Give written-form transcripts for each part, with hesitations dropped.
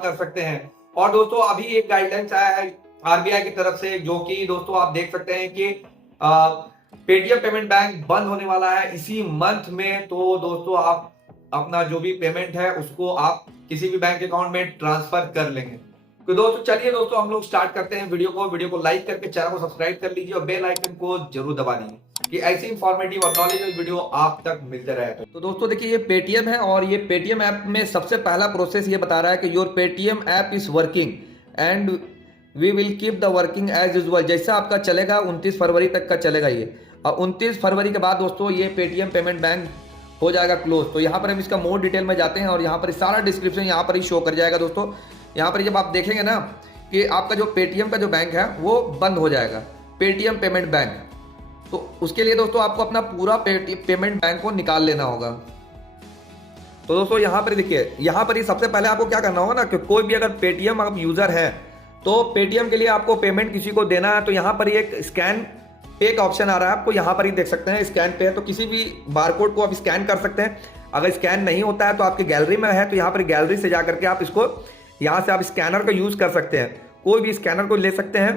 कर सकते हैं। और दोस्तों अभी एक गाइडलाइंस आया है आरबीआई की तरफ से, जो कि दोस्तों आप देख सकते हैं कि पेटीएम पेमेंट बैंक बंद होने वाला है इसी मंथ में। तो दोस्तों आप अपना जो भी पेमेंट है उसको आप किसी भी बैंक अकाउंट में ट्रांसफर कर लेंगे। तो दोस्तों चलिए दोस्तों हम लोग स्टार्ट करते हैं वीडियो को लाइक करके चैनल को सब्सक्राइब कर लीजिए और बेल आइकन को जरूर दबा दीजिए कि ऐसी इंफॉर्मेटिव और नॉलेजेबल वीडियो आप तक मिलते रहे। तो दोस्तों देखिए ये पेटीएम है और ये पेटीएम ऐप में सबसे पहला प्रोसेस ये बता रहा है कि your Paytm app is working and we will keep the working as usual. जैसा आपका चलेगा 29 फरवरी तक का चलेगा ये, और 29 फरवरी के बाद दोस्तों ये पेटीएम पेमेंट बैंक हो जाएगा क्लोज। तो यहाँ पर हम इसका मोर डिटेल में जाते हैं और यहाँ पर सारा डिस्क्रिप्शन यहाँ पर ही शो कर जाएगा दोस्तों। यहाँ पर जब आप देखेंगे ना कि आपका जो पेटीएम का जो बैंक है वो बंद हो जाएगा, पेटीएम पेमेंट बैंक, तो उसके लिए दोस्तों आपको अपना पूरा पेमेंट बैंक को निकाल लेना होगा। तो दोस्तों यहाँ पर देखिए, यहाँ पर ही सबसे पहले आपको क्या करना होगा ना कि कोई भी अगर पेटीएम आप यूजर है तो पेटीएम के लिए आपको पेमेंट किसी को देना है तो यहाँ पर एक स्कैन पे का ऑप्शन आ रहा है, आपको यहाँ पर ही देख सकते हैं स्कैन पे है। तो किसी भी बारकोड को आप स्कैन कर सकते हैं। अगर स्कैन नहीं होता है तो आपके गैलरी में है तो यहाँ पर गैलरी से जा करके आप इसको यहाँ से आप स्कैनर का यूज कर सकते हैं। कोई भी स्कैनर को ले सकते हैं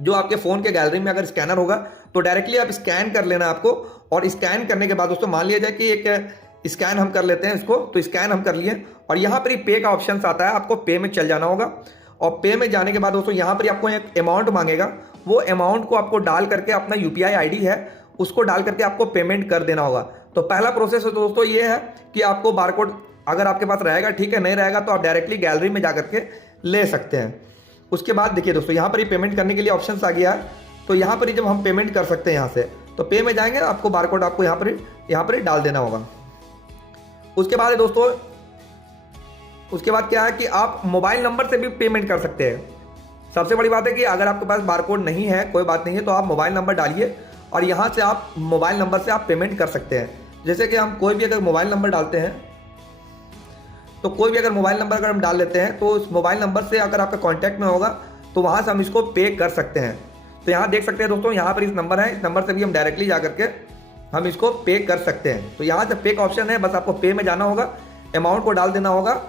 जो आपके फोन के गैलरी में अगर स्कैनर होगा तो डायरेक्टली आप स्कैन कर लेना आपको। और स्कैन करने के बाद दोस्तों मान लिया जाए कि एक स्कैन हम कर लेते हैं इसको, तो स्कैन हम कर लिए और यहाँ पर ही पे का ऑप्शन आता है, आपको पे में चल जाना होगा। और पे में जाने के बाद दोस्तों यहाँ पर आपको एक अमाउंट मांगेगा, वो अमाउंट को आपको डाल करके अपना यूपीआई आईडी है उसको डाल करके आपको पेमेंट कर देना होगा। तो पहला प्रोसेस दोस्तों ये है कि आपको बारकोड अगर आपके पास रहेगा ठीक है, नहीं रहेगा तो आप डायरेक्टली गैलरी में जा करके ले सकते हैं। उसके बाद देखिए दोस्तों यहाँ पर ही पेमेंट करने के लिए ऑप्शन आ गया है। तो यहाँ पर ही जब हम पेमेंट कर सकते हैं यहाँ से, तो पे में जाएंगे आपको बारकोड आपको यहाँ पर ही डाल देना होगा। उसके बाद दोस्तों उसके बाद क्या है कि आप मोबाइल नंबर से भी पेमेंट कर सकते हैं। सबसे बड़ी बात है कि अगर आपके पास बारकोड नहीं है कोई बात नहीं है, तो आप मोबाइल नंबर डालिए और यहाँ से आप मोबाइल नंबर से आप पेमेंट कर सकते हैं। जैसे कि हम कोई भी अगर मोबाइल नंबर डालते हैं तो कोई भी अगर मोबाइल नंबर अगर हम डाल लेते हैं तो उस मोबाइल नंबर से अगर आपका कॉन्टैक्ट में होगा तो वहाँ से हम इसको पे कर सकते हैं। तो यहाँ देख सकते हैं दोस्तों, यहाँ पर इस नंबर है, इस नंबर से भी हम डायरेक्टली जा करके हम इसको पे कर सकते हैं। तो यहाँ से पे का ऑप्शन है, बस आपको पे में जाना होगा, अमाउंट को डाल देना होगा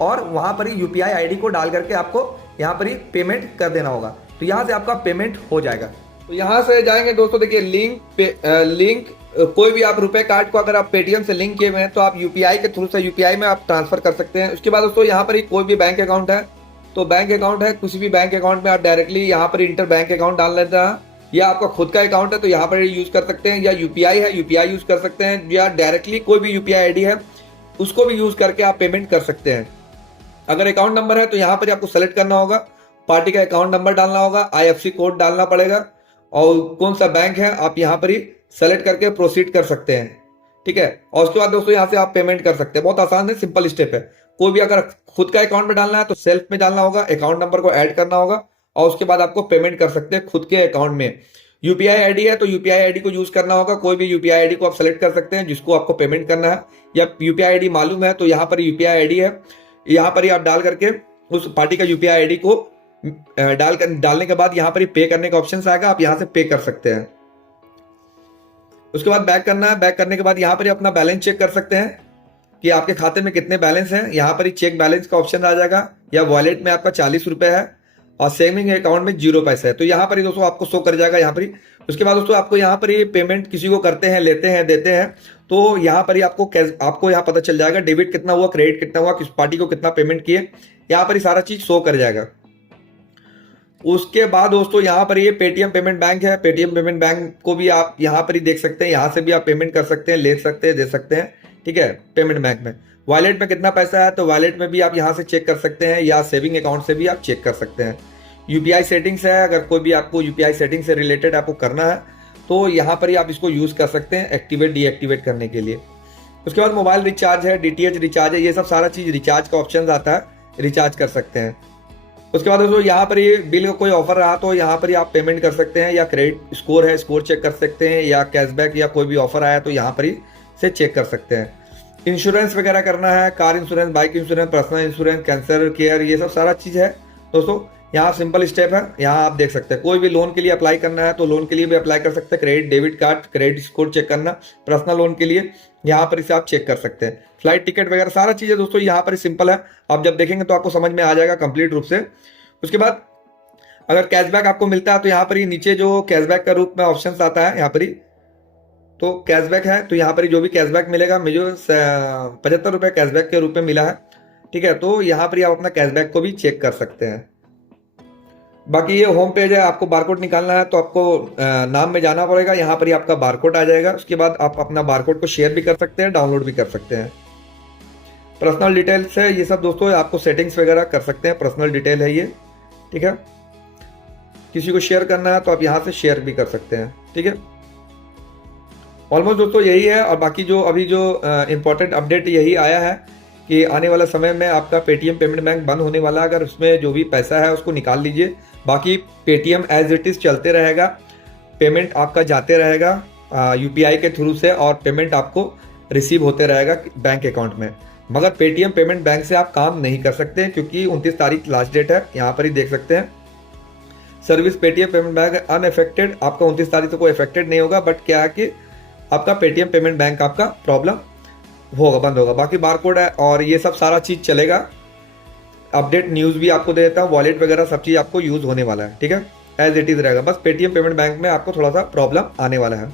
और वहाँ पर ही यूपीआई आईडी को डाल करके आपको यहाँ पर ही पेमेंट कर देना होगा। तो यहाँ से आपका पेमेंट हो जाएगा। तो यहाँ से जाएंगे दोस्तों, देखिए लिंक कोई भी आप रुपए कार्ड को अगर आप पेटीएम से लिंक किए हुए हैं तो आप यूपीआई के थ्रू से यूपीआई में आप ट्रांसफर कर सकते हैं। उसके बाद दोस्तों यहाँ पर ही कोई भी बैंक अकाउंट है तो बैंक अकाउंट है, किसी भी बैंक अकाउंट में आप डायरेक्टली यहाँ पर इंटर बैंक अकाउंट डाल लेते हैं, या आपका खुद का अकाउंट है तो यहाँ पर यूज कर सकते हैं, या यूपीआई है यूपीआई यूज कर सकते हैं, या डायरेक्टली कोई भी यूपीआई आईडी है उसको भी यूज करके आप पेमेंट कर सकते हैं। अगर अकाउंट नंबर है तो यहाँ पर आपको सेलेक्ट करना होगा, पार्टी का अकाउंट नंबर डालना होगा, आईएफएससी कोड डालना पड़ेगा और कौन सा बैंक है आप यहाँ पर ही सेलेक्ट करके प्रोसीड कर सकते हैं। ठीक है, और उसके बाद दोस्तों यहाँ से आप पेमेंट कर सकते हैं। बहुत आसान है, सिंपल स्टेप है। कोई भी अगर खुद का अकाउंट में डालना है तो सेल्फ में डालना होगा, अकाउंट नंबर को ऐड करना होगा और उसके बाद आपको पेमेंट कर सकते हैं खुद के अकाउंट में। यूपीआई आईडी है तो यूपीआई आईडी को यूज करना होगा, कोई भी यूपीआई आईडी को आप सेलेक्ट कर सकते हैं जिसको आपको पेमेंट करना है, या यूपीआई आईडी मालूम है तो यहाँ पर यूपीआई आईडी है, यहाँ पर ही आप डाल करके उस पार्टी का यूपीआई आईडी को डालने के बाद यहाँ पर ही पे करने का ऑप्शन आएगा, आप यहाँ से पे कर सकते हैं। उसके बाद बैक करना है, बैक करने के बाद यहाँ पर ही अपना बैलेंस चेक कर सकते हैं कि आपके खाते में कितने बैलेंस हैं। यहाँ पर ही चेक बैलेंस का ऑप्शन आ जाएगा, या वॉलेट में आपका 40 रुपए है और सेविंग अकाउंट में 0 पैसे है, तो यहाँ पर ही दोस्तों आपको शो कर जाएगा यहाँ पर ही। उसके बाद दोस्तों आपको यहाँ पर ही पेमेंट किसी को करते हैं, लेते हैं, देते हैं, तो यहाँ पर ही आपको यहाँ पता चल जाएगा डेबिट कितना हुआ, क्रेडिट कितना हुआ, किस पार्टी को कितना पेमेंट किए, यहाँ पर ही सारा चीज शो कर जाएगा। उसके बाद दोस्तों यहाँ पर ये पेटीएम पेमेंट बैंक है, पेटीएम पेमेंट बैंक को भी आप यहाँ पर ही देख सकते हैं, यहाँ से भी आप पेमेंट कर सकते हैं, ले सकते हैं, दे सकते हैं। ठीक है, पेमेंट बैंक में वॉलेट में कितना पैसा है तो वॉलेट में भी आप यहाँ से चेक कर सकते हैं, या सेविंग अकाउंट से भी आप चेक कर सकते हैं। यूपीआई सेटिंग्स है, अगर कोई भी आपको यूपीआई सेटिंग से रिलेटेड आपको करना है तो यहाँ पर ही आप इसको यूज कर सकते हैं एक्टिवेट डीएक्टिवेट करने के लिए। उसके बाद मोबाइल रिचार्ज है, डीटीएच रिचार्ज है, ये सब सारा चीज रिचार्ज का ऑप्शन आता है, रिचार्ज कर सकते हैं। उसके बाद दोस्तों यहाँ पर ये बिल का कोई ऑफर रहा तो यहाँ पर ही आप पेमेंट कर सकते हैं, या क्रेडिट स्कोर है स्कोर चेक कर सकते हैं, या कैशबैक या कोई भी ऑफर आया तो यहाँ पर ही से चेक कर सकते हैं। इंश्योरेंस वगैरह करना है, car insurance, bike insurance, personal insurance, cancer care, ये सब सारा चीज है दोस्तों, यहाँ सिंपल स्टेप है, यहाँ आप देख सकते हैं कोई भी लोन के लिए अप्लाई करना है तो लोन के लिए भी अप्लाई कर सकते हैं। Credit debit card, credit score check करना, पर्सनल लोन के लिए यहाँ पर इसे आप चेक कर सकते हैं। फ्लाइट टिकट वगैरह सारा चीज़ें दोस्तों यहाँ पर सिंपल है, आप जब देखेंगे तो आपको समझ में आ जाएगा कंप्लीट रूप से। उसके बाद अगर कैशबैक आपको मिलता है तो यहाँ पर ही नीचे जो कैशबैक का रूप में ऑप्शन आता है यहाँ पर ही, तो कैशबैक है तो यहाँ पर जो भी कैशबैक मिलेगा, मुझे 75 रुपये कैशबैक के रूप में मिला है। ठीक है, तो यहाँ पर आप अपना कैशबैक को भी चेक कर सकते हैं। बाकी ये होम पेज है, आपको बारकोड निकालना है तो आपको नाम में जाना पड़ेगा, यहाँ पर ही आपका बारकोड आ जाएगा। उसके बाद आप अपना बारकोड को शेयर भी कर सकते हैं, डाउनलोड भी कर सकते हैं। पर्सनल डिटेल्स है ये सब दोस्तों, आपको सेटिंग्स वगैरह कर सकते हैं, पर्सनल डिटेल है ये। ठीक है, किसी को शेयर करना है तो आप यहाँ से शेयर भी कर सकते हैं। ठीक है, ऑलमोस्ट दोस्तों यही है। और बाकी जो अभी जो इम्पोर्टेंट अपडेट यही आया है कि आने वाले समय में आपका पेटीएम पेमेंट बैंक बंद होने वाला है, अगर उसमें जो भी पैसा है उसको निकाल लीजिए। बाकी पेटीएम एज इट इज़ चलते रहेगा, पेमेंट आपका जाते रहेगा यूपीआई के थ्रू से, और पेमेंट आपको रिसीव होते रहेगा बैंक अकाउंट में। मगर पेटीएम पेमेंट बैंक से आप काम नहीं कर सकते क्योंकि 29 तारीख लास्ट डेट है, यहाँ पर ही देख सकते हैं। Service Paytm payment bank unaffected, आपका 29 तारीख तक कोई अफेक्टेड नहीं होगा, बट क्या है कि आपका पेटीएम पेमेंट बैंक आपका प्रॉब्लम होगा, बंद होगा। बाकी बारकोड है और ये सब सारा चीज़ चलेगा। अपडेट न्यूज़ भी आपको दे देता हूँ, वॉलेट वगैरह सब चीज़ आपको यूज़ होने वाला है। ठीक है, एज इट इज़ रहेगा, बस पेटीएम पेमेंट बैंक में आपको थोड़ा सा प्रॉब्लम आने वाला है,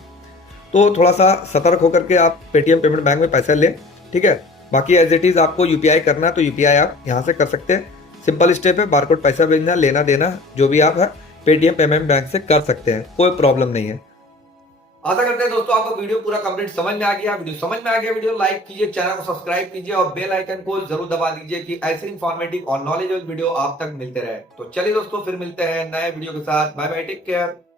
तो थोड़ा सा सतर्क होकर के आप पेटीएम पेमेंट बैंक में पैसा लें। ठीक है, बाकी एज इट इज़ आपको यूपीआई करना है तो यूपीआई आप यहाँ से कर सकते हैं, सिंपल स्टेप है। बारकोड पैसा भेजना, लेना देना जो भी आप है पेटीएम पेमेंट बैंक से कर सकते हैं, कोई प्रॉब्लम नहीं है। आशा करते हैं दोस्तों आपको वीडियो पूरा कंप्लीट समझ में आ गया। वीडियो समझ में आ गया, वीडियो लाइक कीजिए, चैनल को सब्सक्राइब कीजिए और बेल आइकन को जरूर दबा दीजिए कि ऐसे इंफॉर्मेटिव और नॉलेजेबल वीडियो आप तक मिलते रहे। तो चलिए दोस्तों फिर मिलते हैं नए वीडियो के साथ। Bye bye, take care.